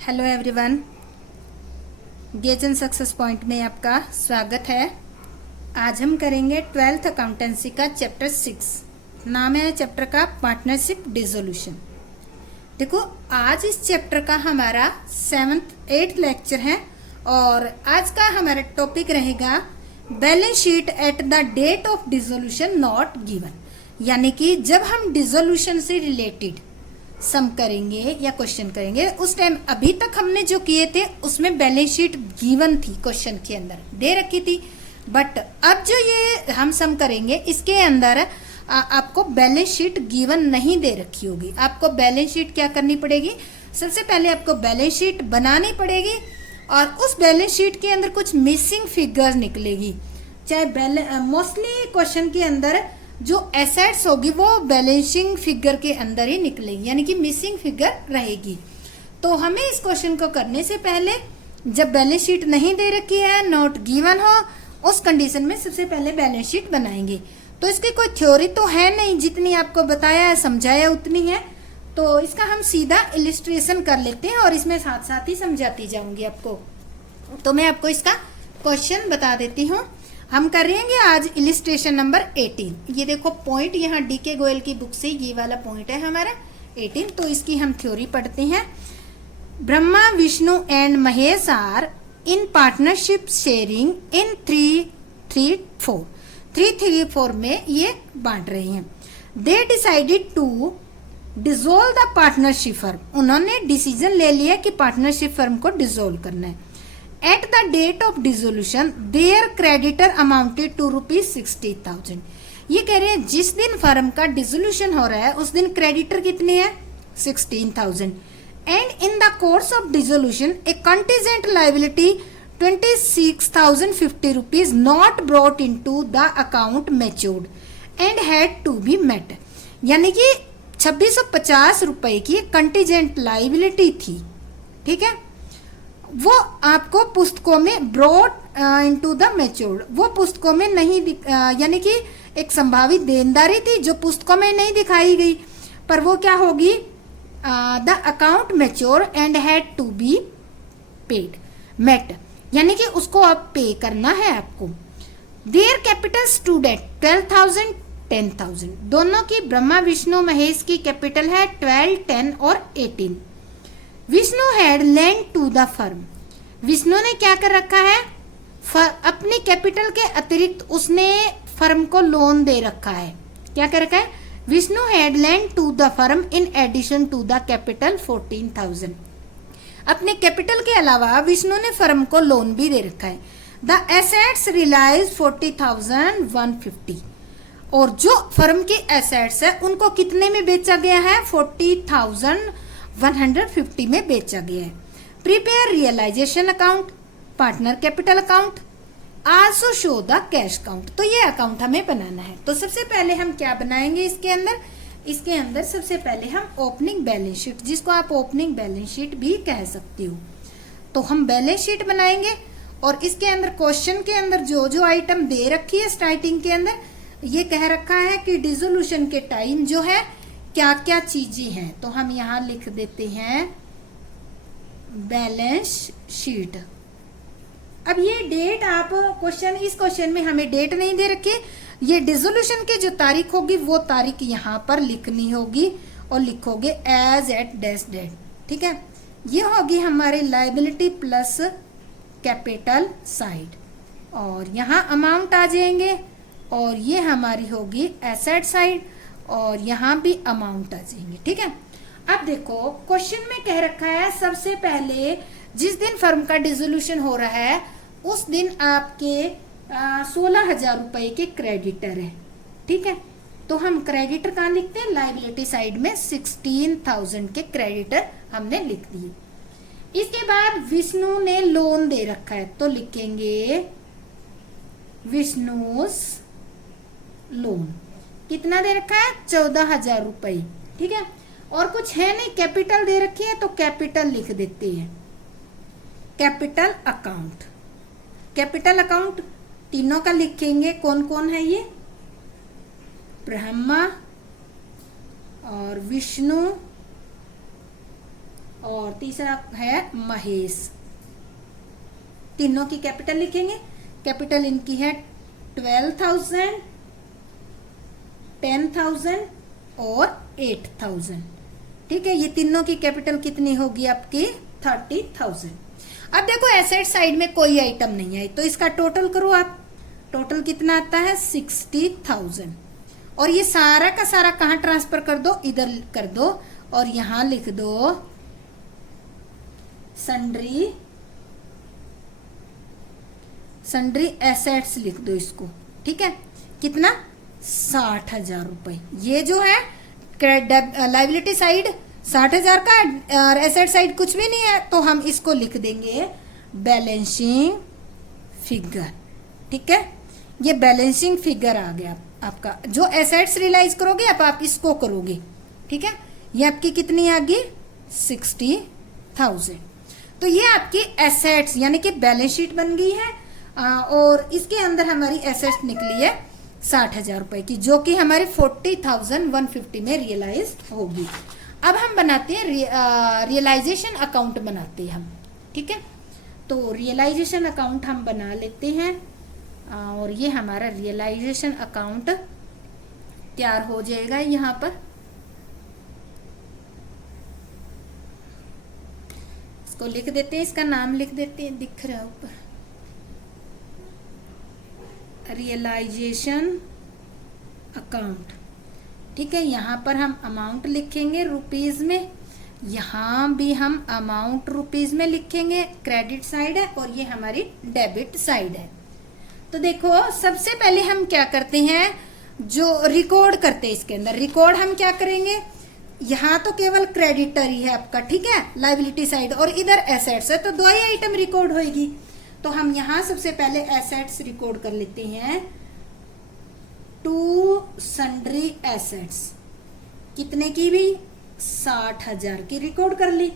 Hello everyone, gauge and success point में आपका स्वागत है। आज हम करेंगे 12th अकाउंटेंसी का चैप्टर 6। नाम है चैप्टर का पार्टनरशिप डिसोल्यूशन। देखो, आज इस चैप्टर का हमारा 7th 8th लेक्चर है और आज का हमारा टॉपिक रहेगा balance sheet at the date of dissolution not given. यानी कि जब हम डिसोल्यूशन से रिलेटेड सम करेंगे या क्वेश्चन करेंगे, उस टाइम अभी तक हमने जो किए थे उसमें बैलेंस शीट गिवन थी, क्वेश्चन के अंदर दे रखी थी। बट अब जो ये हम सम करेंगे इसके अंदर आपको बैलेंस शीट गिवन नहीं दे रखी होगी। आपको बैलेंस शीट क्या करनी पड़ेगी? सबसे पहले आपको बैलेंस शीट बनानी पड़ेगी और उस बैलेंस शीट के अंदर कुछ मिसिंग फिगर्स निकलेगी। चाहे मोस्टली क्वेश्चन के अंदर जो एसेट्स होगी वो बैलेंसिंग फिगर के अंदर ही निकलेगी, यानी कि मिसिंग फिगर रहेगी। तो हमें इस क्वेश्चन को करने से पहले, जब बैलेंस शीट नहीं दे रखी है, नॉट गिवन हो, उस कंडीशन में सबसे पहले बैलेंस शीट बनाएंगे। तो इसकी कोई थ्योरी तो है नहीं, जितनी आपको बताया है समझाया उतनी है। तो इसका हम सीधा इलिस्ट्रेशन कर लेते हैं और इसमें साथ साथ ही समझाती जाऊंगी आपको। तो मैं आपको इसका क्वेश्चन बता देती हूँ। हम करेंगे आज इलिस्ट्रेशन नंबर 18। ये देखो पॉइंट, यहाँ डीके गोयल की बुक से ये वाला पॉइंट है हमारा 18। तो इसकी हम थ्योरी पढ़ते हैं। Brahma, Vishnu and Mahesh are in partnership sharing in 3-3-4 में ये बांट रहे हैं। They decided to dissolve the partnership firm. उन्होंने डिसीजन ले लिया कि पार्टनरशिप फर्म को डिसोल्व करना है। At the date of dissolution, their creditor amounted to ₹60,000। ये कह रहे हैं जिस दिन फर्म का डिसोल्यूशन हो रहा है उस दिन क्रेडिटर कितने हैं? 16,000। And in the course of dissolution a contingent liability ₹26,050 not brought into the account matured and had to be met. यानी कि 2650 रुपए की कंटीजेंट लाइबिलिटी थी, ठीक है। वो आपको पुस्तकों में ब्रॉट इनटू द मैच्योर्ड, वो पुस्तकों में नहीं यानी कि एक संभावित देनदारी थी जो पुस्तकों में नहीं दिखाई गई, पर वो क्या होगी? The account mature and had to be paid met, यानी कि उसको अब पे करना है आपको। Their capital stood at 12,000 10,000। दोनों की, ब्रह्मा विष्णु महेश की कैपिटल है 12, 10 और 18। Vishnu had lend to the firm. Vishnu ने क्या कर रखा है? अपनी कैपिटल के अतिरिक्त उसने फर्म को लोन दे रखा है। क्या कर रखा है? Vishnu had lend to the firm in addition to the capital 14,000। अपने कैपिटल के अलावा विष्णु ने फर्म को लोन भी दे रखा है। The assets realise 40,150। और जो फर्म के एसेट्स है उनको कितने में बेचा गया है? 40,150 में बेचा गया है। Prepare realisation account, partner capital account, also show the cash account. तो ये अकाउंट हमें बनाना है। तो सबसे पहले हम क्या बनाएंगे इसके अंदर? इसके अंदर सबसे पहले हम ओपनिंग बैलेंस शीट, जिसको आप ओपनिंग बैलेंस शीट भी कह सकते हो, तो हम बैलेंस शीट बनाएंगे। और इसके अंदर क्वेश्चन के अंदर जो जो आइटम दे रखी है स्टार्टिंग के अंदर, ये कह रखा है कि डिसोल्यूशन के टाइम जो है क्या क्या चीजें हैं। तो हम यहाँ लिख देते हैं बैलेंस शीट। अब ये डेट, आप क्वेश्चन, इस क्वेश्चन में हमें डेट नहीं दे रखी, ये डिसोल्यूशन की जो तारीख होगी वो तारीख यहाँ पर लिखनी होगी और लिखोगे एज एट डैश डेट, ठीक है। ये होगी हमारी लाइबिलिटी प्लस कैपिटल साइड, और यहाँ अमाउंट आ जाएंगे, और ये हमारी होगी एसेट साइड, और यहाँ भी अमाउंट आ जाएंगे, ठीक है। अब देखो क्वेश्चन में कह रखा है सबसे पहले जिस दिन फर्म का डिसोल्यूशन हो रहा है उस दिन आपके 16,000 रुपए के क्रेडिटर है, ठीक है। तो हम क्रेडिटर कहाँ लिखते हैं? लाइबिलिटी साइड में 16,000 के क्रेडिटर हमने लिख दिए। इसके बाद विष्णु ने लोन दे रखा है, तो लिखेंगे विष्णुस लोन। कितना दे रखा है? 14,000 रुपए, ठीक है। और कुछ है नहीं, कैपिटल दे रखी है तो कैपिटल लिख देते हैं। कैपिटल अकाउंट, कैपिटल अकाउंट तीनों का लिखेंगे। कौन कौन है ये? ब्रह्मा और विष्णु और तीसरा है महेश। तीनों की कैपिटल लिखेंगे। कैपिटल इनकी है 12,000, 10,000 और 8,000। ठीक है, ये तीनों की कैपिटल कितनी होगी आपकी 30,000। अब देखो एसेट साइड में कोई आइटम नहीं आई तो इसका टोटल करो आप। टोटल कितना आता है 60,000। और ये सारा का सारा कहाँ ट्रांसफर कर दो, इधर कर दो और यहां लिख दो सन्ड्री एसेट्स लिख दो इसको। ठीक है, कितना 60,000 रुपए। ये जो है लाइबिलिटी साइड 60,000 का और एसेट साइड कुछ भी नहीं है तो हम इसको लिख देंगे बैलेंसिंग फिगर। ठीक है, ये बैलेंसिंग फिगर आ गया आपका। जो एसेट्स रियलाइज करोगे अब आप इसको करोगे। ठीक है, ये आपकी कितनी आ गई 60,000। तो ये आपकी एसेट्स यानी कि बैलेंस शीट बन गई है और इसके अंदर हमारी एसेट्स निकली है 60,000 रुपए की, जो कि हमारे 40,150 में रियलाइज होगी। अब हम बनाते हैं रियलाइजेशन अकाउंट बनाते हैं हम। ठीक है, तो रियलाइजेशन अकाउंट हम बना लेते हैं और ये हमारा रियलाइजेशन अकाउंट तैयार हो जाएगा। यहाँ पर इसको लिख देते हैं, इसका नाम लिख देते हैं, दिख रहा है ऊपर, रियलाइजेशन अकाउंट। ठीक है, यहाँ पर हम अमाउंट लिखेंगे रुपीज में, यहाँ भी हम अमाउंट रुपीज में लिखेंगे। क्रेडिट साइड है और ये हमारी डेबिट साइड है। तो देखो सबसे पहले हम क्या करते हैं, जो रिकॉर्ड करते हैं इसके अंदर रिकॉर्ड हम क्या करेंगे, यहाँ तो केवल क्रेडिटर ही है आपका। ठीक है, लाइबिलिटी साइड और इधर एसेट्स है तो दो ही आइटम रिकॉर्ड होगी। तो हम यहाँ सबसे पहले एसेट्स रिकॉर्ड कर लेते हैं। टू सन्ड्री एसेट्स कितने की भी 60,000 की रिकॉर्ड कर ली।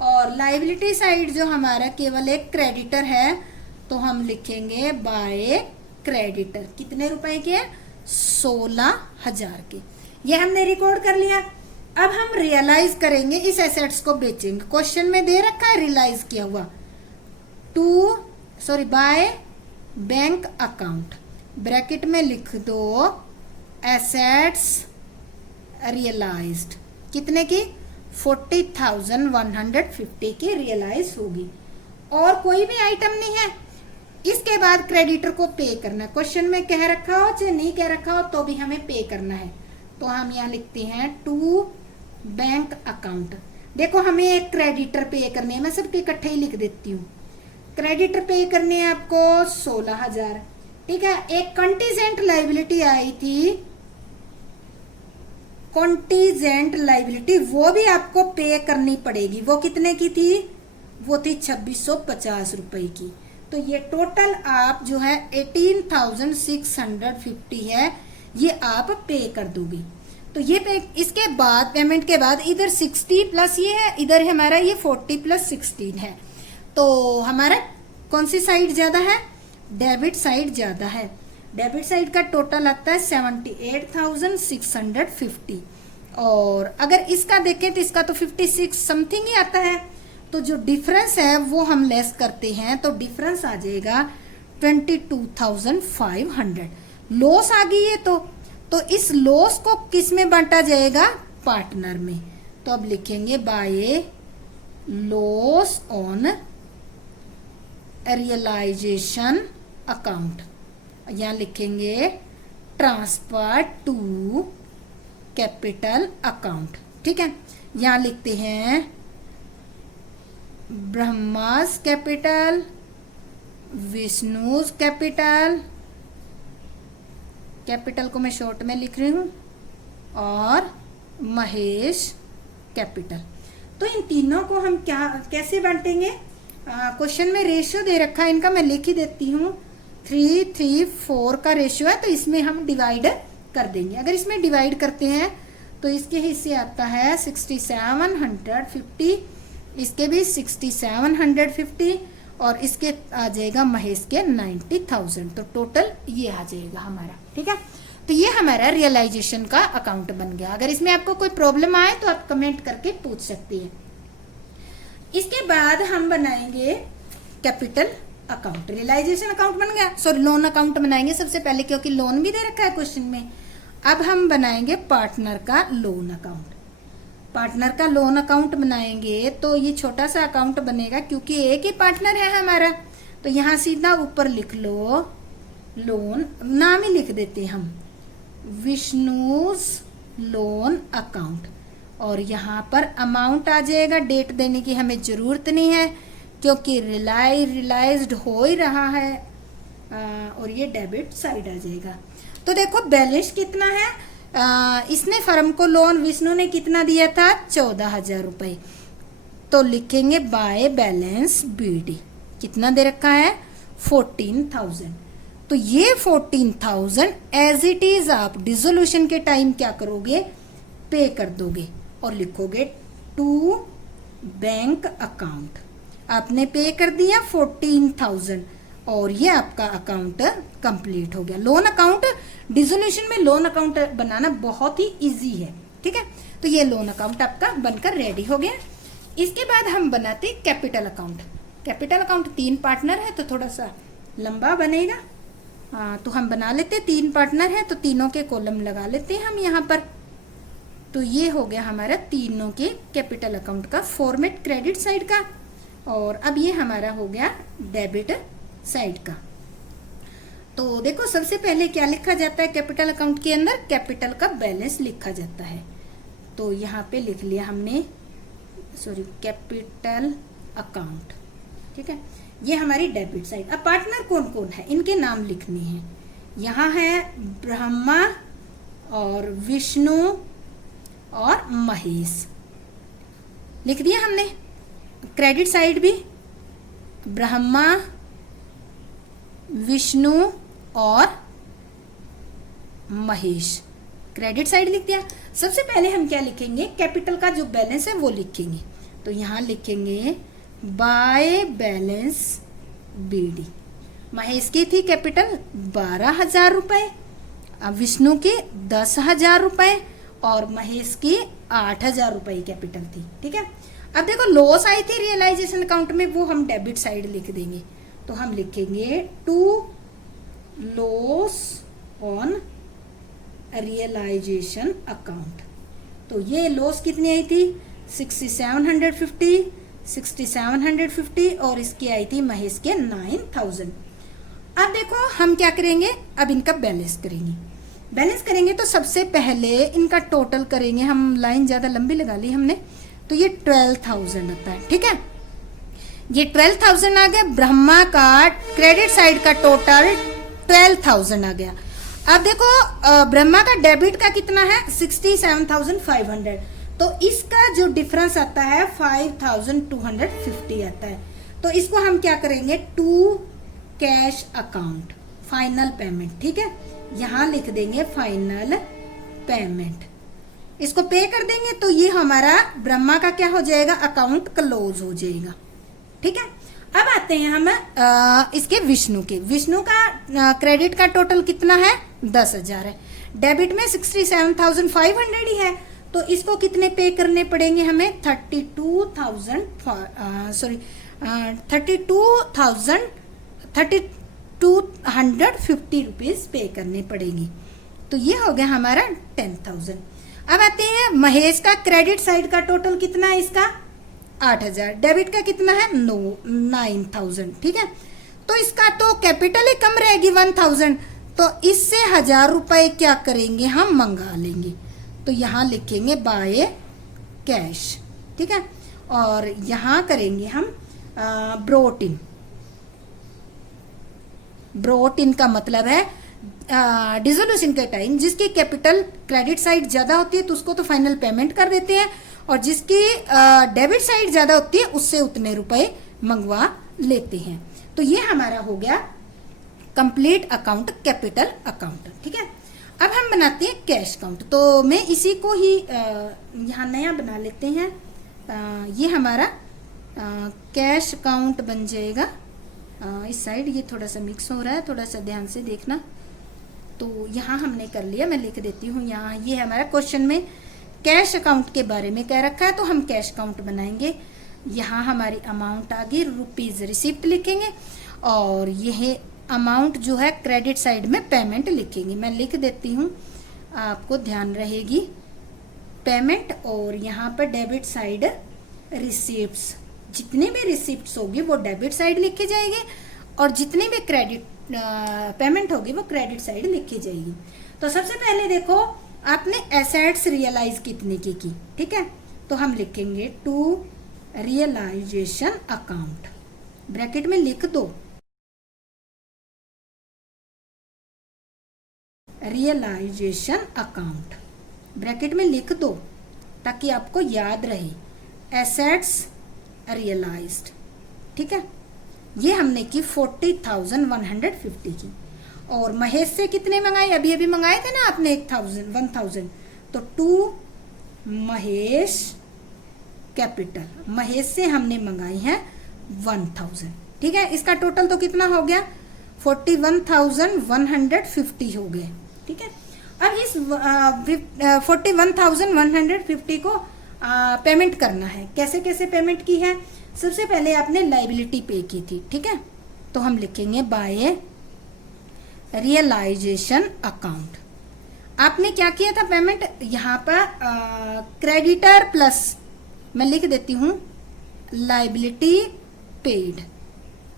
और लाइबिलिटी साइड जो हमारा केवल एक क्रेडिटर है तो हम लिखेंगे बाय क्रेडिटर, कितने रुपए के 16,000 के। ये हमने रिकॉर्ड कर लिया। अब हम रियलाइज करेंगे, इस एसेट्स को बेचेंगे। क्वेश्चन में दे रखा है रियलाइज किया हुआ बाय बैंक अकाउंट, ब्रैकेट में लिख दो एसेट्स रियलाइज्ड, कितने की 40,150 की रियलाइज होगी। और कोई भी आइटम नहीं है। इसके बाद क्रेडिटर को पे करना है। क्वेश्चन में कह रखा हो चाहे नहीं कह रखा हो तो भी हमें पे करना है। तो हम यहाँ लिखते हैं टू बैंक अकाउंट। देखो हमें एक क्रेडिटर पे करने है, मैं सबके इकट्ठे ही लिख देती हूँ। क्रेडिटर पे करने हैं आपको 16,000। ठीक है, एक कंटीजेंट लाइबिलिटी आई थी, कंटीजेंट लाइबिलिटी, वो भी आपको पे करनी पड़ेगी। वो कितने की थी, वो थी 2650 रुपए की। तो ये टोटल आप जो है 18,650 है, ये आप पे कर दोगे। तो ये पे, इसके बाद पेमेंट के बाद इधर 60 प्लस ये है, इधर हमारा ये 40 प्लस 16 है। तो हमारा कौन सी साइड ज्यादा है, डेबिट साइड ज्यादा है। डेबिट साइड का टोटल आता है 78,650। और अगर इसका देखें तो इसका तो 56 समथिंग ही आता है। तो जो डिफरेंस है वो हम लेस करते हैं तो डिफरेंस आ जाएगा 22,500। लॉस आ गई है तो इस लॉस को किस में बांटा जाएगा, पार्टनर में। तो अब लिखेंगे by loss on realisation account, यहाँ लिखेंगे ट्रांसफर टू कैपिटल अकाउंट। ठीक है, यहाँ लिखते हैं Brahma's capital, Vishnu's capital, capital को मैं शॉर्ट में लिख रही हूं, और महेश कैपिटल। तो इन तीनों को हम कैसे बांटेंगे, क्वेश्चन में रेशियो दे रखा है इनका, मैं लिख ही देती हूँ। 3:3:4 का रेशियो है तो इसमें हम डिवाइड कर देंगे। अगर इसमें डिवाइड करते हैं तो इसके हिस्से आता है 6750, इसके भी 6750 और इसके आ जाएगा महेश के 90,000। तो टोटल ये आ जाएगा हमारा। ठीक है, तो ये हमारा रियलाइजेशन का अकाउंट बन गया। अगर इसमें आपको कोई प्रॉब्लम आए तो आप कमेंट करके पूछ सकती है। इसके बाद हम बनाएंगे कैपिटल अकाउंट। रियलाइजेशन अकाउंट बन गया, सॉरी लोन अकाउंट बनाएंगे सबसे पहले, क्योंकि लोन भी दे रखा है क्वेश्चन में। अब हम बनाएंगे पार्टनर का लोन अकाउंट। पार्टनर का लोन अकाउंट बनाएंगे तो ये छोटा सा अकाउंट बनेगा, क्योंकि एक ही पार्टनर है हमारा। तो यहाँ सीधा ऊपर लिख लो लोन, नाम ही लिख देते हम, विष्णुज लोन अकाउंट। और यहाँ पर अमाउंट आ जाएगा, डेट देने की हमें जरूरत नहीं है क्योंकि रिलाइज्ड हो ही रहा है। और ये डेबिट साइड आ जाएगा। तो देखो बैलेंस कितना है, इसने फर्म को लोन विष्णु ने कितना दिया था, 14,000 रुपए। तो लिखेंगे बाय बैलेंस बीडी, कितना दे रखा है, 14,000। तो ये 14,000 एज इट इज आप डिसोल्यूशन के टाइम क्या करोगे, पे कर दोगे और लिखोगे टू बैंक अकाउंट। आपने पे कर दिया 14,000 और ये आपका अकाउंट कंप्लीट हो गया। लोन अकाउंट डिसोल्यूशन में लोन अकाउंट बनाना बहुत ही इजी है, ठीक है। तो ये लोन अकाउंट आपका बनकर रेडी हो गया। इसके बाद हम बनाते capital account. Capital account 3 partner है तो थोड़ा सा लंबा बनेगा। तो हम बना लेते, 3 पार्टनर है तो तीनों के कॉलम लगा लेते हैं हम यहाँ पर। तो ये हो गया हमारा तीनों के कैपिटल अकाउंट का फॉर्मेट क्रेडिट साइड का। और अब ये हमारा हो गया डेबिट साइड का। तो देखो सबसे पहले क्या लिखा जाता है कैपिटल अकाउंट के अंदर, कैपिटल का बैलेंस लिखा जाता है। तो यहाँ पे लिख लिया हमने, सॉरी कैपिटल अकाउंट, ठीक है। ये हमारी डेबिट साइड। अब पार्टनर कौन कौन है इनके नाम लिखने हैं। यहाँ है ब्रह्मा और विष्णु और महेश, लिख दिया हमने। क्रेडिट साइड भी ब्रह्मा, विष्णु और महेश, क्रेडिट साइड लिख दिया। सबसे पहले हम क्या लिखेंगे, कैपिटल का जो बैलेंस है वो लिखेंगे। तो यहाँ लिखेंगे बाय बैलेंस बीडी। महेश की थी कैपिटल 12,000 रुपए, विष्णु की 10,000 रुपए और महेश की 8,000 रुपए कैपिटल थी, ठीक है। अब देखो लॉस आई थी रियलाइजेशन अकाउंट में, वो हम डेबिट साइड लिख देंगे। तो हम लिखेंगे to loss on realisation account. तो ये लॉस कितनी आई थी, 6750 और इसकी आई थी महेश के 9,000। अब देखो हम क्या करेंगे, अब इनका बैलेंस करेंगे। बैलेंस करेंगे तो सबसे पहले इनका टोटल करेंगे हम, लाइन ज्यादा लंबी लगा ली हमने। तो ये 12,000 आता है, ठीक है। ये 12,000 आ गया। ब्रह्मा का क्रेडिट साइड का टोटल 12,000 आ गया। अब देखो ब्रह्मा का डेबिट का कितना है, 67,500। तो इसका जो डिफरेंस आता है 5,250 आता है। तो इसको हम क्या करेंगे, to cash account final payment, ठीक है। यहाँ लिख देंगे फाइनल पेमेंट, इसको पे कर देंगे। तो ये हमारा ब्रह्मा का क्या हो जाएगा, अकाउंट क्लोज हो जाएगा, ठीक है। अब आते हैं हम इसके विष्णु के। विष्णु का क्रेडिट का टोटल कितना है, 10,000 है। डेबिट में 67,500 ही है। तो इसको कितने पे करने पड़ेंगे हमें, 3,250 रुपीज पे करने पड़ेंगे। तो ये हो गया हमारा 10,000। अब आते हैं महेश का क्रेडिट साइड का टोटल कितना है, इसका 8,000। डेबिट का कितना है, 9,000, ठीक है। तो इसका तो कैपिटल ही कम रहेगी 1,000। तो इससे 1,000 रुपए क्या करेंगे, हम मंगा लेंगे। तो यहाँ लिखेंगे बाय कैश, ठीक है। और यहाँ करेंगे हम ब्रोट इन। ब्रोट इन का मतलब है डिसोल्यूशन के टाइम जिसकी कैपिटल क्रेडिट साइड ज्यादा होती है तो उसको तो फाइनल पेमेंट कर देते हैं, और जिसकी डेबिट साइड ज्यादा होती है उससे उतने रुपए मंगवा लेते हैं। तो ये हमारा हो गया कंप्लीट अकाउंट, कैपिटल अकाउंट, ठीक है। अब हम बनाते हैं कैश अकाउंट। तो मैं इसी को ही यहाँ नया बना लेते हैं। ये हमारा कैश अकाउंट बन जाएगा। इस साइड ये थोड़ा सा मिक्स हो रहा है, थोड़ा सा ध्यान से देखना। तो यहाँ हमने कर लिया, मैं लिख देती हूँ यहाँ। ये हमारा क्वेश्चन में कैश अकाउंट के बारे में कह रखा है तो हम कैश अकाउंट बनाएंगे। यहाँ हमारी अमाउंट आ गई, रुपीज़ रिसिप्ट लिखेंगे और यह अमाउंट जो है क्रेडिट साइड में पेमेंट लिखेंगे। मैं लिख देती हूँ, आपको ध्यान रहेगी, पेमेंट, और यहाँ पर डेबिट साइड रिसिप्ट्स। जितने भी रिसिप्ट्स होगी वो डेबिट साइड लिखी जाएगी और जितनी भी क्रेडिट पेमेंट होगी वो क्रेडिट साइड लिखी जाएगी। तो सबसे पहले देखो आपने एसेट्स रियलाइज कितने की, ठीक है, तो हम लिखेंगे टू रियलाइजेशन अकाउंट, ब्रैकेट में लिख दो रियलाइजेशन अकाउंट, ब्रैकेट में लिख दो ताकि आपको याद रहे, एसेट्स रियलाइज्ड, ठीक है। ये हमने की 40,150 की। और महेश से कितने मंगाए, अभी अभी मंगाए थे ना आपने 1,000, तो टू महेश कैपिटल, महेश से हमने मंगाई है 1,000, ठीक है। इसका टोटल तो कितना हो गया, 41,150 हो गए, ठीक है। अब इस 41,150 को पेमेंट करना है। कैसे कैसे पेमेंट की है, सबसे पहले आपने लाइबिलिटी पे की थी, ठीक है, तो हम लिखेंगे बाय रियलाइजेशन अकाउंट। आपने क्या किया था पेमेंट, यहाँ पर क्रेडिटर प्लस, मैं लिख देती हूँ लाइबिलिटी पेड।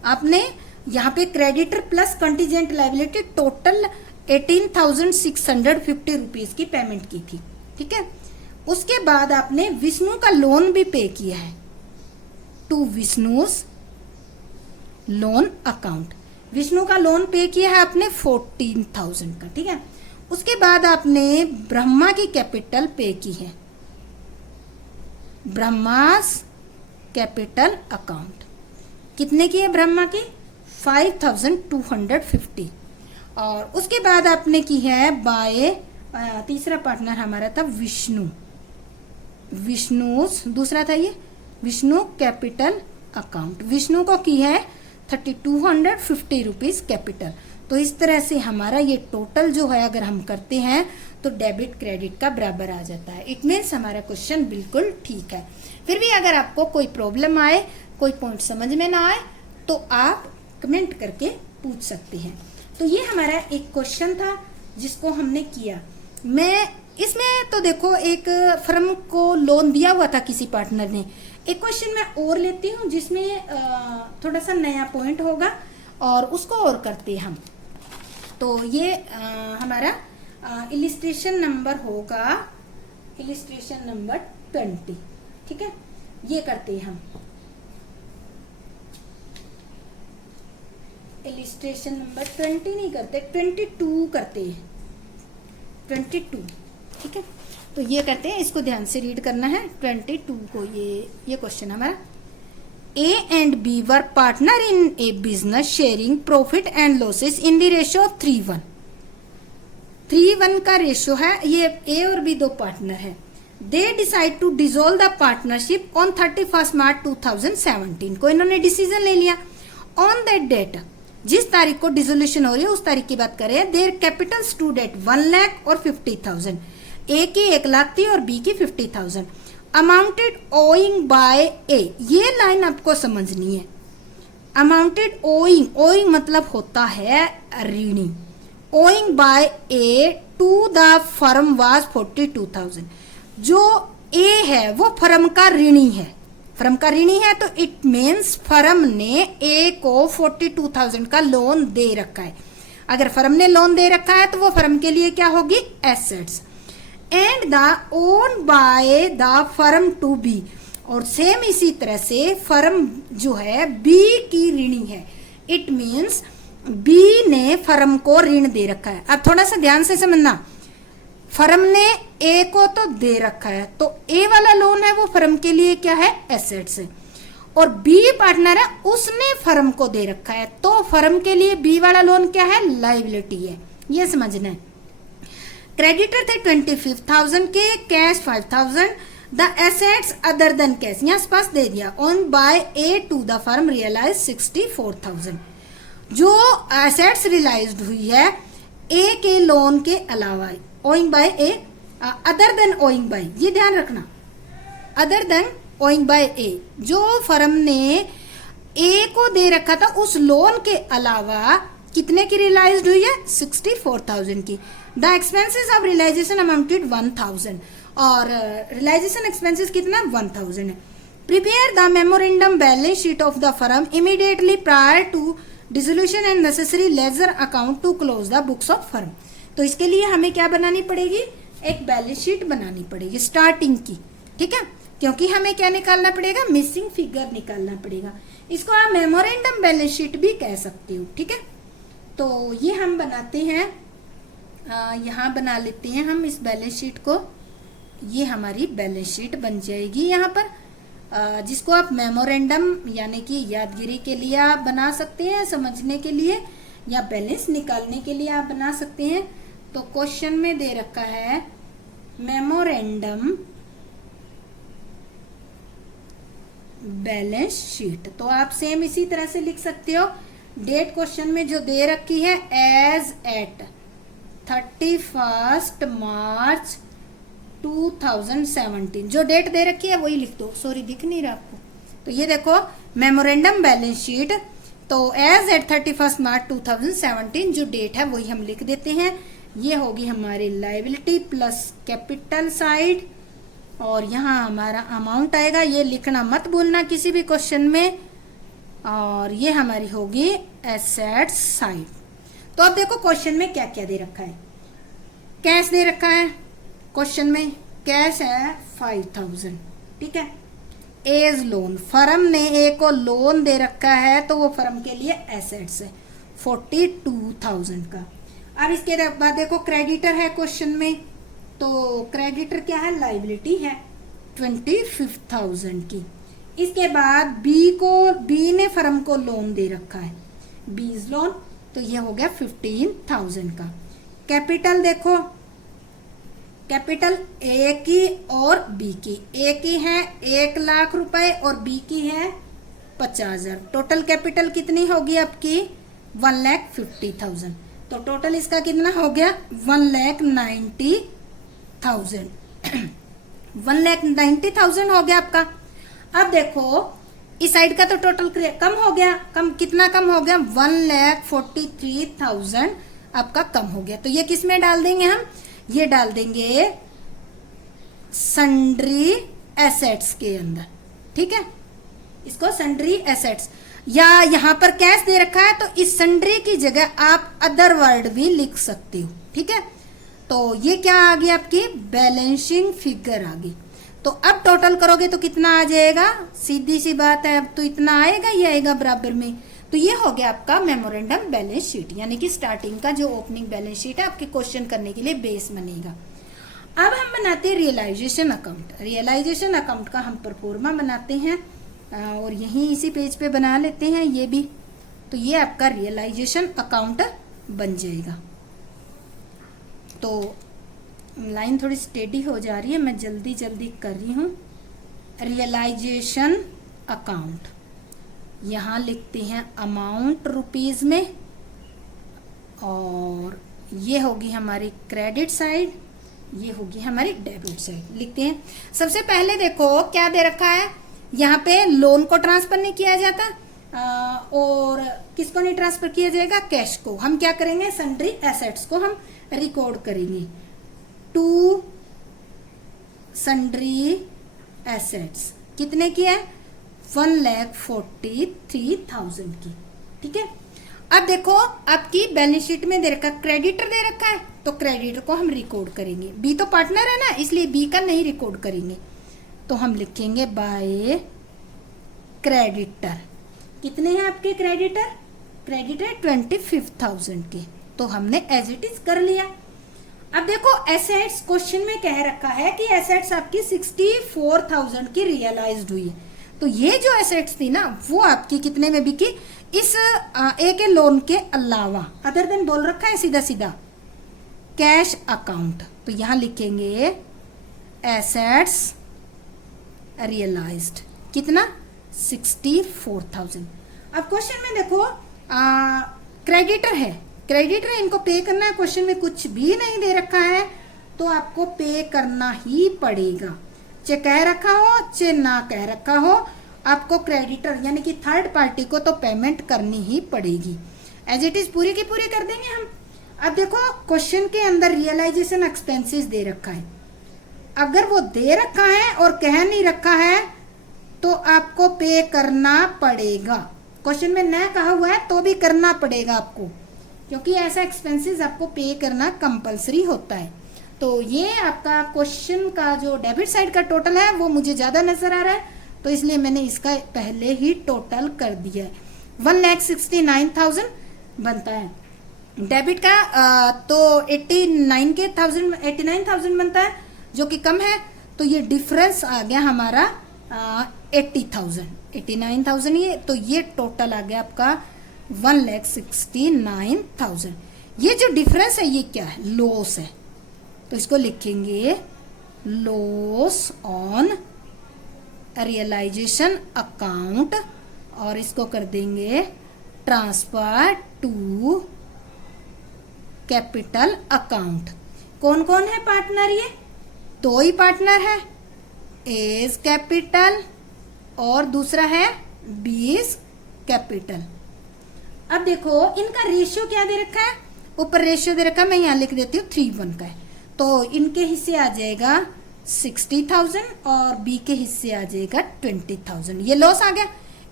आपने यहाँ पे creditor plus contingent liability total 18,650 rupees की पेमेंट की थी, ठीक है। उसके बाद आपने विष्णु का लोन भी पे किया है, to Vishnu's loan account. Vishnu का लोन पे किया है आपने 14,000 का, ठीक है। उसके बाद आपने ब्रह्मा की कैपिटल पे की है, ब्रह्मास कैपिटल अकाउंट। कितने की है ब्रह्मा की, 5,250। और उसके बाद आपने की है बाय, तीसरा पार्टनर हमारा था विष्णु, विष्णुस, दूसरा था ये विष्णु कैपिटल अकाउंट। विष्णु को की है 3,250 रुपीज कैपिटल। तो इस तरह से हमारा ये टोटल जो है अगर हम करते हैं तो डेबिट क्रेडिट का बराबर आ जाता है। इट मीन्स हमारा क्वेश्चन बिल्कुल ठीक है। फिर भी अगर आपको कोई प्रॉब्लम आए, कोई पॉइंट समझ में ना आए, तो आप कमेंट करके पूछ सकते हैं। तो ये हमारा एक क्वेश्चन था जिसको हमने किया। मैं इसमें तो देखो एक फर्म को लोन दिया हुआ था किसी पार्टनर ने। एक क्वेश्चन मैं और लेती हूँ जिसमें थोड़ा सा नया पॉइंट होगा और उसको और करते हैं हम। तो ये हमारा इलिस्ट्रेशन नंबर होगा, इलिस्ट्रेशन नंबर 20, ठीक है। ये करते हैं हम, इलिस्ट्रेशन नंबर 20 नहीं करते, 22 करते हैं, 22, ठीक है। तो ये करते हैं, इसको ध्यान से रीड करना है 22 को। ये क्वेश्चन हमारा, A and B were partner in a business sharing profit and losses in the ratio of 3:1। 3:1 का रेशियो है, ये ए और बी दो पार्टनर है। They decide to dissolve the partnership on 31 March 2017 को इन्होंने डिसीजन ले लिया। ऑन दैट डेट, जिस तारीख को डिसोल्यूशन हो रही है उस तारीख की बात करें, there capital stood eight 1 lakh और 50,000। ए की 1 लाख थी और बी की 50,000। अमाउंटेड ओइंग बाय ए, ये लाइन आपको समझनी है। अमाउंटेड ओइंग, ओइंग मतलब होता है ऋणी। Owing by A to the firm was 42,000। जो ए है वो फर्म का ऋणी है, फर्म का ऋणी है, तो इट मीन्स फर्म ने ए को 42,000 का लोन दे रखा है। अगर फर्म ने लोन दे रखा है तो वो फर्म के लिए क्या होगी, assets. And the own by the firm to B, और सेम इसी तरह से फर्म जो है बी की ऋणी है। इट मीन्स बी ने फर्म को ऋण दे रखा है। अब थोड़ा सा ध्यान से समझना, फर्म ने ए को तो दे रखा है, तो ए वाला लोन है वो फर्म के लिए क्या है, एसेट्स है। और बी पार्टनर है, उसने फर्म को दे रखा है, तो फर्म के लिए बी वाला लोन क्या है, लायबिलिटी है। ये समझना है। क्रेडिटर थे 25,000 के, cash 5,000, the assets other than cash, यहाँ स्पष्ट दे दिया। On by A to the firm realise 64,000। जो एसेट्स रियलाइज्ड हुई है ए के लोन के अलावा, owing by A, other than owing bye, ये ध्यान रखना, अदर देन ओइंग बाय ए, जो फर्म ने ए को दे रखा था उस लोन के अलावा कितने की रियलाइज्ड हुई है? 64,000 की। The expenses of realisation amounted 1,000 और रियलाइजेशन एक्सपेंसेस कितना? 1,000 है। Prepare the memorandum balance sheet of the firm immediately prior to dissolution and necessary ledger account to close the books of firm. तो इसके लिए हमें क्या बनानी पड़ेगी? एक बैलेंस शीट बनानी पड़ेगी स्टार्टिंग की, ठीक है, क्योंकि हमें क्या निकालना पड़ेगा? मिसिंग फिगर निकालना पड़ेगा। इसको आप मेमोरेंडम बैलेंस शीट भी कह सकते हो, ठीक है। तो ये हम बनाते हैं, यहाँ बना लेते हैं हम इस बैलेंस शीट को। ये हमारी बैलेंस शीट बन जाएगी यहाँ पर, जिसको आप मेमोरेंडम यानी कि यादगिरी के लिए आप बना सकते हैं, समझने के लिए, या बैलेंस निकालने के लिए आप बना सकते हैं। तो क्वेश्चन में दे रखा है मेमोरेंडम बैलेंस शीट, तो आप सेम इसी तरह से लिख सकते हो। डेट क्वेश्चन में जो दे रखी है एज एट 31 मार्च 2017, जो डेट दे रखी है वही लिख दो। सॉरी, दिख नहीं रहा आपको। तो ये देखो मेमोरेंडम बैलेंस शीट, तो एज एट 31 मार्च 2017 जो डेट है वही हम लिख देते हैं। ये होगी हमारी लायबिलिटी प्लस कैपिटल साइड, और यहाँ हमारा अमाउंट आएगा, ये लिखना मत भूलना किसी भी क्वेश्चन में। और ये हमारी होगी एसेट्स साइड। तो अब देखो क्वेश्चन में क्या क्या दे रखा है। कैश दे रखा है, क्वेश्चन में कैश है 5,000, ठीक है। एज लोन, फर्म ने ए को लोन दे रखा है तो वो फर्म के लिए एसेट्स है 42,000 का। अब इसके बाद देखो क्रेडिटर है क्वेश्चन में, तो क्रेडिटर क्या है? लायबिलिटी है 25,000 की। इसके बाद बी ने फर्म को लोन दे रखा है, बीज लोन, तो ये हो गया 15,000 का। कैपिटल देखो, कैपिटल ए की और बी की, ए की है 1,00,000 रुपए और बी की है 50,000। टोटल कैपिटल कितनी होगी आपकी? 1,50,000। तो टोटल इसका कितना हो गया? 1,90,000 1,90,000 हो गया आपका। अब देखो इस साइड का तो टोटल कम हो गया, कम कितना कम हो गया? 1,43,000 आपका कम हो गया। तो ये किस में डाल देंगे हम? ये डाल देंगे सन्ड्री एसेट्स के अंदर, ठीक है। इसको सन्ड्री एसेट्स, या यहाँ पर कैश दे रखा है तो इस सन्ड्री की जगह आप अदर वर्ड भी लिख सकते हो, ठीक है। तो ये क्या आ गई आपकी? बैलेंसिंग फिगर आ गई। तो अब टोटल करोगे तो कितना आ जाएगा? सीधी सी बात है, अब तो इतना आएगा ही आएगा बराबर में। तो ये हो गया आपका मेमोरेंडम बैलेंस शीट, यानी कि स्टार्टिंग का जो ओपनिंग बैलेंस शीट है आपके क्वेश्चन करने के लिए बेस बनेगा। अब हम बनाते हैं रियलाइजेशन अकाउंट। रियलाइजेशन अकाउंट का हम परफॉर्मा बनाते हैं और यहीं इसी पेज पे बना लेते हैं ये भी। तो ये आपका रियलाइजेशन अकाउंट बन जाएगा। तो लाइन थोड़ी स्टेडी हो जा रही है, मैं जल्दी जल्दी कर रही हूँ। रियलाइजेशन अकाउंट, यहाँ लिखते हैं अमाउंट रुपीज में, और ये होगी हमारी क्रेडिट साइड, ये होगी हमारी डेबिट साइड। लिखते हैं। सबसे पहले देखो क्या दे रखा है, यहाँ पे लोन को ट्रांसफर नहीं किया जाता और किसको नहीं ट्रांसफर किया जाएगा? कैश को। हम क्या करेंगे? सन्ड्री एसेट्स को हम रिकॉर्ड करेंगे। टू सन्ड्री एसेट्स कितने की है? 1,43,000 की, ठीक है। अब देखो आपकी बैलेंस शीट में दे रखा क्रेडिटर दे रखा है, तो क्रेडिटर को हम रिकॉर्ड करेंगे। बी तो पार्टनर है ना, इसलिए बी का नहीं रिकॉर्ड करेंगे। तो हम लिखेंगे बाय क्रेडिटर। कितने हैं आपके क्रेडिटर? क्रेडिटर 25,000 के, तो हमने एज इट इज कर लिया। अब देखो एसेट्स, क्वेश्चन में कह रखा है कि एसेट्स आपकी 64,000 की रियलाइज्ड हुई है। तो ये जो एसेट्स थी ना वो आपकी कितने में बिकी? इस ए के लोन के अलावा, अदर देन बोल रखा है सीधा सीधा कैश अकाउंट। तो यहां लिखेंगे एसेट्स रियलाइज्ड, कितना? 64,000। अब क्वेश्चन में देखो क्रेडिटर है, क्रेडिटर इनको पे करना है। क्वेश्चन में कुछ भी नहीं दे रखा है तो आपको पे करना ही पड़ेगा। चे कह रखा हो चे ना कह रखा हो, आपको क्रेडिटर यानी कि थर्ड पार्टी को तो पेमेंट करनी ही पड़ेगी। एज इट इज पूरी की पूरी कर देंगे हम। अब देखो क्वेश्चन के अंदर रियलाइजेशन एक्सपेंसेस दे रखा है, अगर वो दे रखा है और कह नहीं रखा है तो आपको पे करना पड़ेगा। क्वेश्चन में न कहा हुआ है तो भी करना पड़ेगा आपको, क्योंकि ऐसा एक्सपेंसेस आपको पे करना कंपलसरी होता है। तो ये आपका क्वेश्चन का जो डेबिट साइड का टोटल है वो मुझे ज़्यादा नजर आ रहा है, तो इसलिए मैंने इसका पहले ही टोटल कर दिया है। 1,69,000 बनता है। डेबिट का तो 89,000 बनता है, जो कि कम है, तो ये डिफरेंस आ गया हमारा 80,000, 89,000 ये, तो ये टोटल आ गया आपका 1,69,000। ये जो डिफरेंस है ये क्या है? लॉस है, तो इसको लिखेंगे लॉस ऑन रियलाइजेशन अकाउंट और इसको कर देंगे ट्रांसफर टू कैपिटल अकाउंट। कौन कौन है पार्टनर? ये दो ही पार्टनर है, एज कैपिटल और दूसरा है बीज कैपिटल। अब देखो इनका रेशियो क्या दे रखा है, ऊपर रेशियो दे रखा है, मैं यहाँ लिख देती हूँ 3:1 का है, तो इनके हिस्से आ जाएगा 60,000 और बी के हिस्से आ जाएगा 20,000। ये लॉस आ गया,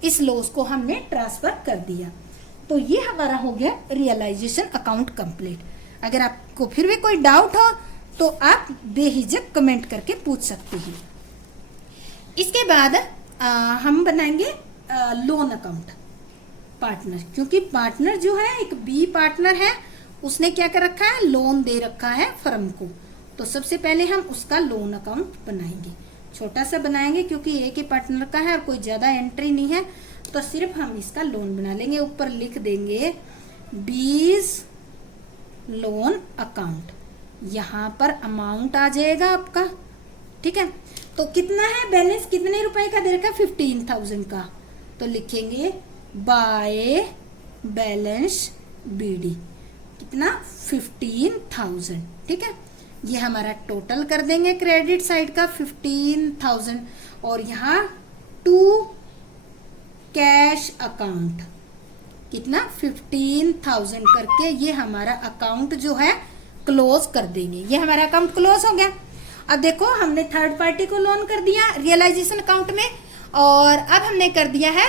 इस लॉस को हमने ट्रांसफर कर दिया, तो ये हमारा हो गया रियलाइजेशन अकाउंट कंप्लीट। अगर आपको फिर भी कोई डाउट हो तो आप बेहिचक कमेंट करके पूछ सकते हैं। इसके बाद हम बनाएंगे लोन अकाउंट पार्टनर, क्योंकि पार्टनर जो है एक बी पार्टनर है, उसने क्या कर रखा है? लोन दे रखा है फर्म को, तो सबसे पहले हम उसका लोन अकाउंट बनाएंगे। छोटा सा बनाएंगे क्योंकि एक ही पार्टनर का है और कोई ज्यादा एंट्री नहीं है, तो सिर्फ हम इसका लोन बना लेंगे। ऊपर लिख देंगे बीज लोन अकाउंट, यहाँ पर अमाउंट आ जाएगा आपका, ठीक है। तो कितना है बैलेंस, कितने रुपए का दे रखा है? 15,000 का, तो लिखेंगे बाय बैलेंस बीडी, कितना? 15,000, ठीक है। ये हमारा टोटल कर देंगे क्रेडिट साइड का 15,000, और यहाँ टू कैश अकाउंट कितना? 15,000 करके ये हमारा अकाउंट जो है क्लोज कर देंगे। ये हमारा अकाउंट क्लोज हो गया। अब देखो हमने थर्ड पार्टी को लोन कर दिया रियलाइजेशन अकाउंट में, और अब हमने कर दिया है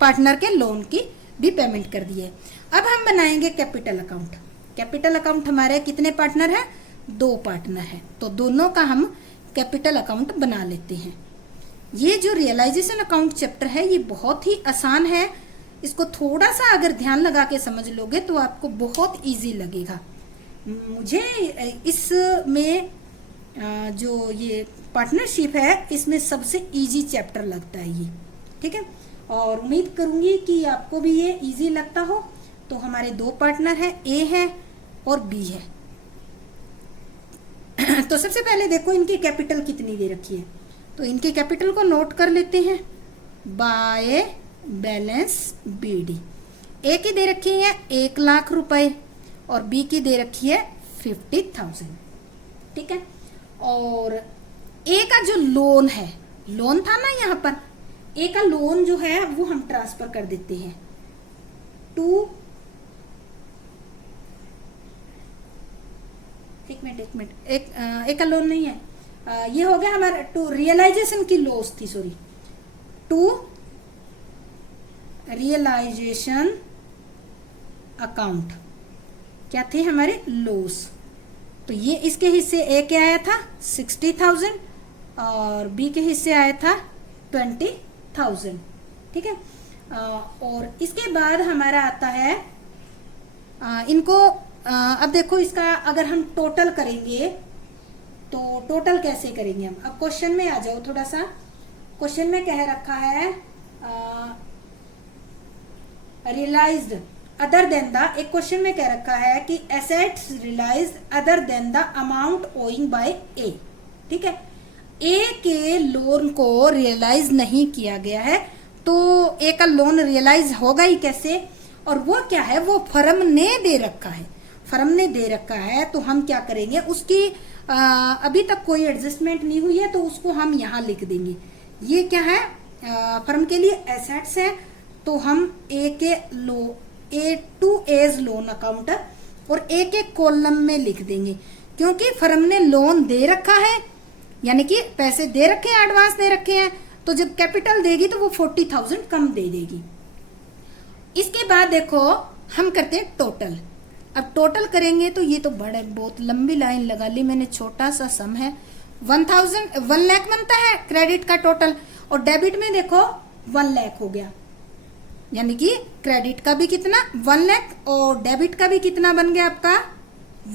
पार्टनर के लोन की भी पेमेंट कर दी है। अब हम बनाएंगे कैपिटल अकाउंट। कैपिटल अकाउंट हमारे कितने पार्टनर है? 2 पार्टनर है, तो दोनों का हम कैपिटल अकाउंट बना लेते हैं। ये जो रियलाइजेशन अकाउंट चैप्टर है ये बहुत ही आसान है, इसको थोड़ा सा अगर ध्यान लगा के समझ लोगे तो आपको बहुत इजी लगेगा। मुझे इसमें जो ये पार्टनरशिप है इसमें सबसे इजी चैप्टर लगता है ये, ठीक है। और उम्मीद करूंगी कि आपको भी ये इजी लगता हो। तो हमारे 2 पार्टनर हैं, ए है और बी है। तो सबसे पहले देखो इनकी कैपिटल कितनी दे रखी है, तो इनके कैपिटल को नोट कर लेते हैं बाय बैलेंस बीडी। ए की दे रखी है 1 लाख रुपए और बी की दे रखी है 50,000, ठीक है। और ए का जो लोन है, लोन था ना यहाँ पर, ए का लोन जो है वो हम ट्रांसफर कर देते हैं टू, एक मिनट, एक का लोन नहीं है, ये हो गया हमारा टू रियलाइजेशन की लॉस थी, सॉरी, टू रियलाइजेशन अकाउंट क्या थे हमारे? लॉस। तो ये इसके हिस्से ए के आया था 60,000 और बी के हिस्से आया था 20,000, ठीक है। और इसके बाद हमारा आता है इनको अब देखो इसका अगर हम टोटल करेंगे तो टोटल कैसे करेंगे हम? अब क्वेश्चन में आ जाओ थोड़ा सा। क्वेश्चन में कह रखा है रियलाइज्ड अदर देन द, एक क्वेश्चन में कह रखा है कि assets realised other than the amount owing by A, ठीक है। ए के लोन को रियलाइज नहीं किया गया है, तो ए का लोन रियलाइज होगा ही कैसे? और वो क्या है? वो फर्म ने दे रखा है, फर्म ने दे रखा है, तो हम क्या करेंगे? उसकी अभी तक कोई एडजस्टमेंट नहीं हुई है तो उसको हम यहाँ लिख देंगे। ये क्या है, फर्म के लिए एसेट्स है, तो हम ए टू एज लोन अकाउंट और एक एक कॉलम में लिख देंगे, क्योंकि फर्म ने लोन दे रखा है, यानी कि पैसे दे रखे हैं, एडवांस दे रखे हैं, तो जब कैपिटल देगी तो वो 40,000 कम दे देगी। इसके बाद देखो हम करते हैं टोटल। अब टोटल करेंगे तो ये तो बहुत लंबी लाइन लगा ली मैंने, छोटा सा सम है। 1 लाख बनता है क्रेडिट का टोटल, और डेबिट में देखो 1 लाख हो गया, यानी कि क्रेडिट का भी कितना 1 लाख और डेबिट का भी कितना बन गया आपका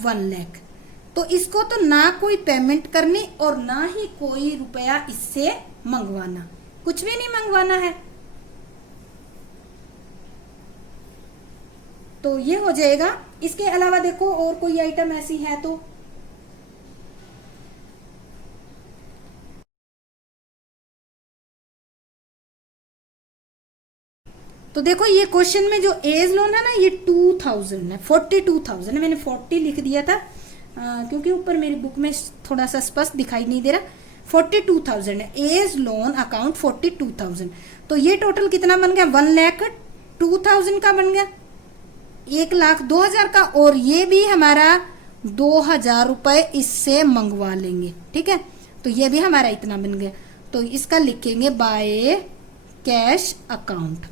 1 लाख। तो इसको तो ना कोई पेमेंट करनी और ना ही कोई रुपया इससे मंगवाना, कुछ भी नहीं मंगवाना है। तो ये हो जाएगा। इसके अलावा देखो और कोई आइटम ऐसी है तो देखो ये क्वेश्चन में जो एज लोन है ना, ये 2000 है, 42,000 है। मैंने 40 लिख दिया था क्योंकि ऊपर मेरी बुक में थोड़ा सा स्पष्ट दिखाई नहीं दे रहा। 42,000 है एज लोन अकाउंट 42,000। तो ये टोटल कितना बन गया 1,02,000 का बन गया, 1,02,000 का। और ये भी हमारा 2,000 रुपए इससे मंगवा लेंगे, ठीक है। तो ये भी हमारा इतना बन गया। तो इसका लिखेंगे बाय कैश अकाउंट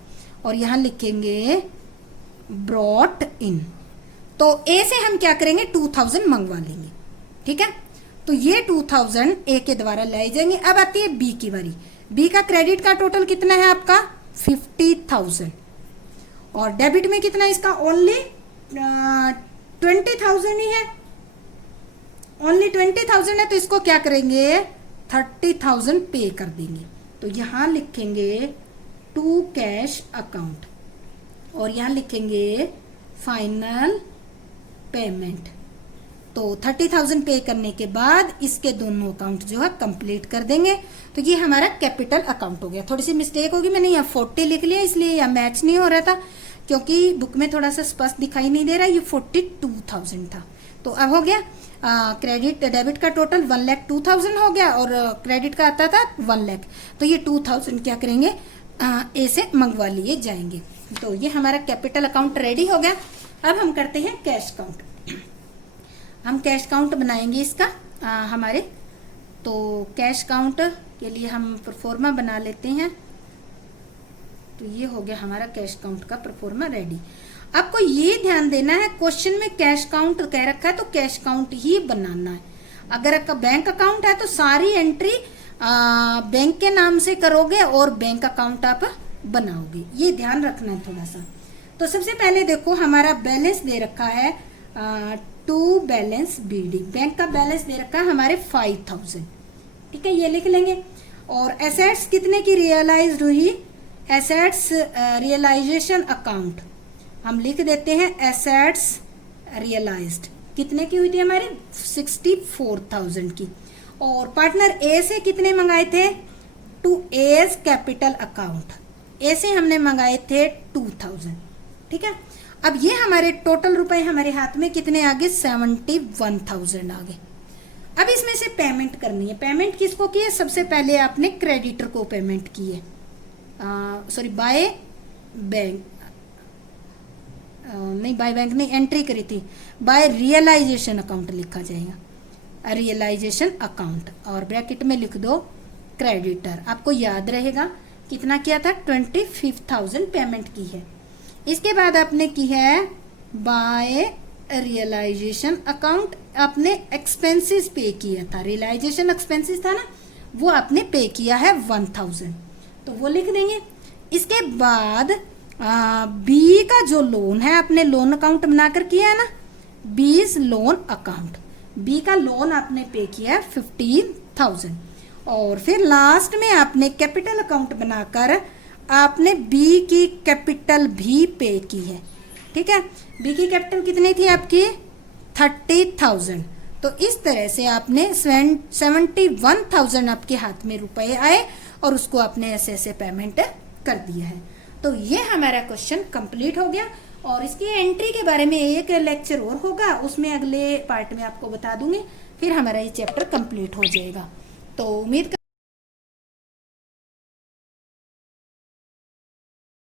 और यहां लिखेंगे ब्रॉट इन। तो ए से हम क्या करेंगे 2,000 मंगवा लेंगे, ठीक है। तो ये 2,000 ए के द्वारा लाई जाएंगे। अब आती है बी की बारी। बी का क्रेडिट का टोटल कितना है आपका 50,000 और डेबिट में कितना इसका ओनली 20,000 ही है, ओनली 20,000 है। तो इसको क्या करेंगे 30,000 पे कर देंगे। तो यहां लिखेंगे टू कैश अकाउंट और यहां लिखेंगे फाइनल पेमेंट। तो 30,000 पे करने के बाद इसके दोनों अकाउंट जो है कंप्लीट कर देंगे। तो ये हमारा कैपिटल अकाउंट हो गया। थोड़ी सी मिस्टेक होगी, मैंने यहाँ 40 लिख लिया इसलिए यहाँ मैच नहीं हो रहा था, क्योंकि बुक में थोड़ा सा स्पष्ट दिखाई नहीं दे रहा। ये 42,000 था। तो अब हो गया क्रेडिट डेबिट का टोटल 1,02,000 हो गया और क्रेडिट का आता था 1 लाख। तो ये 2,000 क्या करेंगे ए से मंगवा लिए जाएंगे। तो ये हमारा कैपिटल अकाउंट रेडी हो गया। अब हम करते हैं कैश काउंट। हम कैश काउंट बनाएंगे इसका हमारे। तो कैश काउंट के लिए हम प्रोफॉर्मा बना लेते हैं। तो ये हो गया हमारा कैश काउंट का प्रोफॉर्मा रेडी। आपको ये ध्यान देना है क्वेश्चन में कैश काउंट कह रखा है तो कैश काउंट ही बनाना है। अगर आपका बैंक अकाउंट है तो सारी एंट्री बैंक के नाम से करोगे और बैंक अकाउंट आप बनाओगे, ये ध्यान रखना है थोड़ा सा। तो सबसे पहले देखो हमारा बैलेंस दे रखा है टू बैलेंस बीडी। बैंक का बैलेंस दे रखा है हमारे 5,000, ठीक है, ये लिख लेंगे। और एसेट्स कितने की रियलाइज्ड हुई, एसेट्स रियलाइजेशन अकाउंट हम लिख देते हैं एसेट्स रियलाइज्ड कितने की हुई थी हमारी 64,000 की। और पार्टनर ए से कितने मंगाए थे टू एज कैपिटल अकाउंट, ए से हमने मंगाए थे 2,000, ठीक है। अब ये हमारे टोटल रुपए हमारे हाथ में कितने आ गए 71,000 आ गए। अब इसमें से पेमेंट करनी है। पेमेंट किसको की है, सबसे पहले आपने क्रेडिटर को पेमेंट की है, सॉरी बाय बैंक नहीं, बाय बैंक नहीं, एंट्री करी थी, बाय रियलाइजेशन अकाउंट लिखा जाएगा, रियलाइजेशन अकाउंट और ब्रैकेट में लिख दो क्रेडिटर। आपको याद रहेगा कितना किया था 25,000 पेमेंट की है। इसके बाद आपने की है बाय रियलाइजेशन अकाउंट, आपने एक्सपेंसेस पे किया था, रियलाइजेशन एक्सपेंसेस था ना, वो आपने पे किया है 1,000, तो वो लिख देंगे। इसके बाद बी का जो लोन है आपने लोन अकाउंट बनाकर किया है ना, बीज लोन अकाउंट, बी का लोन आपने पे किया 15,000। और फिर लास्ट में आपने कैपिटल अकाउंट बनाकर आपने बी की कैपिटल भी पे की है, ठीक है। बी की कैपिटल कितनी थी आपकी 30,000। तो इस तरह से आपने 71,000 आपके हाथ में रुपए आए और उसको आपने ऐसे ऐसे पेमेंट कर दिया है। तो ये हमारा क्वेश्चन कंप्लीट हो गया। और इसकी एंट्री के बारे में एक लेक्चर और होगा, उसमें अगले पार्ट में आपको बता दूंगी। फिर हमारा ये चैप्टर कंप्लीट हो जाएगा। तो उम्मीद